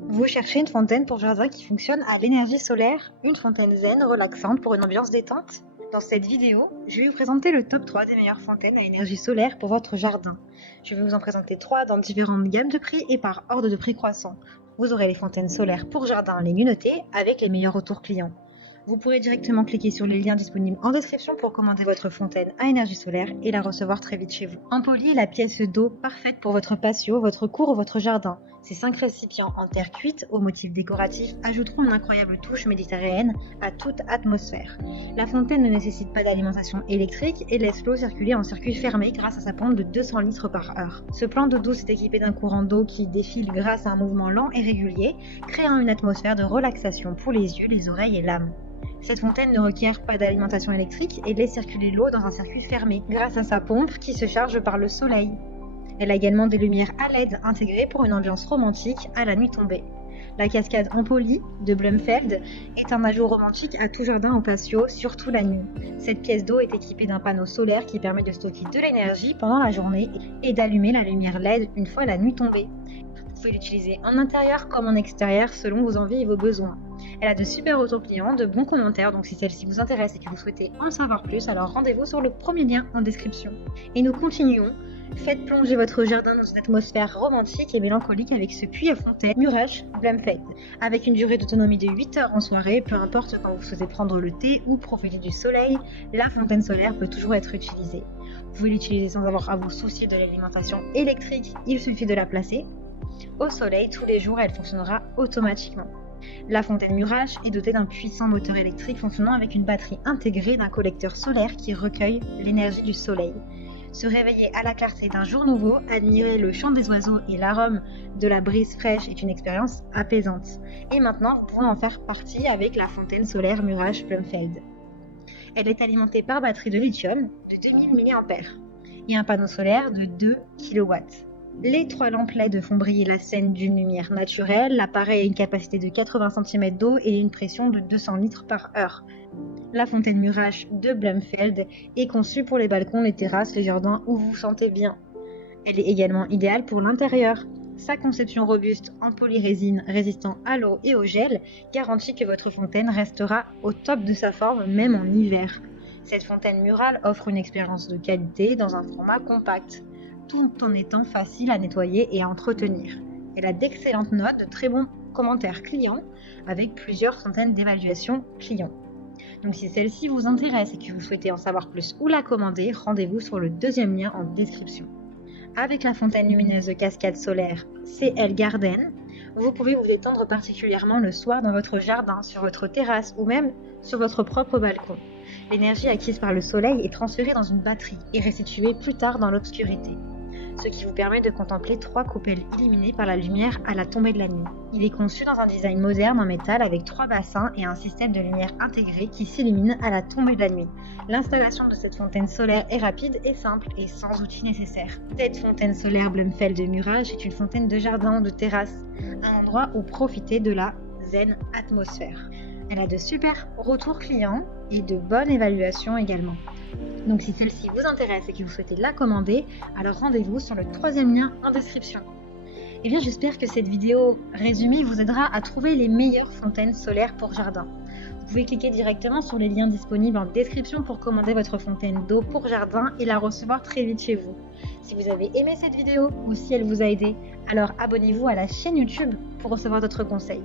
Vous cherchez une fontaine pour jardin qui fonctionne à l'énergie solaire, une fontaine zen, relaxante pour une ambiance détente? Dans cette vidéo, je vais vous présenter le top 3 des meilleures fontaines à énergie solaire pour votre jardin. Je vais vous en présenter 3 dans différentes gammes de prix et par ordre de prix croissant. Vous aurez les fontaines solaires pour jardin les mieux notées avec les meilleurs retours clients. Vous pourrez directement cliquer sur les liens disponibles en description pour commander votre fontaine à énergie solaire et la recevoir très vite chez vous. Empoly est la pièce d'eau parfaite pour votre patio, votre cour ou votre jardin. Ces 5 récipients en terre cuite aux motifs décoratifs ajouteront une incroyable touche méditerranéenne à toute atmosphère. La fontaine ne nécessite pas d'alimentation électrique et laisse l'eau circuler en circuit fermé grâce à sa pompe de 200 litres par heure. Ce plan d'eau douce est équipé d'un courant d'eau qui défile grâce à un mouvement lent et régulier, créant une atmosphère de relaxation pour les yeux, les oreilles et l'âme. Cette fontaine ne requiert pas d'alimentation électrique et laisse circuler l'eau dans un circuit fermé grâce à sa pompe qui se charge par le soleil. Elle a également des lumières à LED intégrées pour une ambiance romantique à la nuit tombée. La cascade Empoly de Blumfeld est un ajout romantique à tout jardin ou patio, surtout la nuit. Cette pièce d'eau est équipée d'un panneau solaire qui permet de stocker de l'énergie pendant la journée et d'allumer la lumière LED une fois la nuit tombée. Vous pouvez l'utiliser en intérieur comme en extérieur selon vos envies et vos besoins. Elle a de super retours clients, de bons commentaires, donc si celle-ci vous intéresse et que vous souhaitez en savoir plus, alors rendez-vous sur le premier lien en description. Et nous continuons. Faites plonger votre jardin dans une atmosphère romantique et mélancolique avec ce puits à fontaine Murach Blumfeld. Avec une durée d'autonomie de 8 heures en soirée, peu importe quand vous souhaitez prendre le thé ou profiter du soleil, la fontaine solaire peut toujours être utilisée. Vous pouvez l'utiliser sans avoir à vous soucier de l'alimentation électrique, il suffit de la placer au soleil tous les jours et elle fonctionnera automatiquement. La fontaine Murach est dotée d'un puissant moteur électrique fonctionnant avec une batterie intégrée d'un collecteur solaire qui recueille l'énergie du soleil. Se réveiller à la clarté d'un jour nouveau, admirer le chant des oiseaux et l'arôme de la brise fraîche est une expérience apaisante. Et maintenant, vous pouvez en faire partie avec la fontaine solaire Murach Blumfeld. Elle est alimentée par batterie de lithium de 2000 mAh et un panneau solaire de 2 kW. Les 3 lampes LED font briller la scène d'une lumière naturelle. L'appareil a une capacité de 80 cm d'eau et une pression de 200 litres par heure. La fontaine Murach de Blumfeld est conçue pour les balcons, les terrasses, les jardins où vous vous sentez bien. Elle est également idéale pour l'intérieur. Sa conception robuste en polyrésine résistant à l'eau et au gel garantit que votre fontaine restera au top de sa forme même en hiver. Cette fontaine Murach offre une expérience de qualité dans un format compact, tout en étant facile à nettoyer et à entretenir. Elle a d'excellentes notes, de très bons commentaires clients, avec plusieurs centaines d'évaluations clients. Donc si celle-ci vous intéresse et que vous souhaitez en savoir plus ou la commander, rendez-vous sur le deuxième lien en description. Avec la fontaine lumineuse de cascade solaire CL Garden, vous pouvez vous détendre particulièrement le soir dans votre jardin, sur votre terrasse ou même sur votre propre balcon. L'énergie acquise par le soleil est transférée dans une batterie et restituée plus tard dans l'obscurité, ce qui vous permet de contempler 3 coupelles illuminées par la lumière à la tombée de la nuit. Il est conçu dans un design moderne en métal avec 3 bassins et un système de lumière intégré qui s'illumine à la tombée de la nuit. L'installation de cette fontaine solaire est rapide et simple et sans outils nécessaires. Cette fontaine solaire Blumfeld de Murach est une fontaine de jardin ou de terrasse, un endroit où profiter de la zen atmosphère. Elle a de super retours clients et de bonnes évaluations également. Donc si celle-ci vous intéresse et que vous souhaitez la commander, alors rendez-vous sur le troisième lien en description. Et bien j'espère que cette vidéo résumée vous aidera à trouver les meilleures fontaines solaires pour jardin. Vous pouvez cliquer directement sur les liens disponibles en description pour commander votre fontaine d'eau pour jardin et la recevoir très vite chez vous. Si vous avez aimé cette vidéo ou si elle vous a aidé, alors abonnez-vous à la chaîne YouTube pour recevoir d'autres conseils.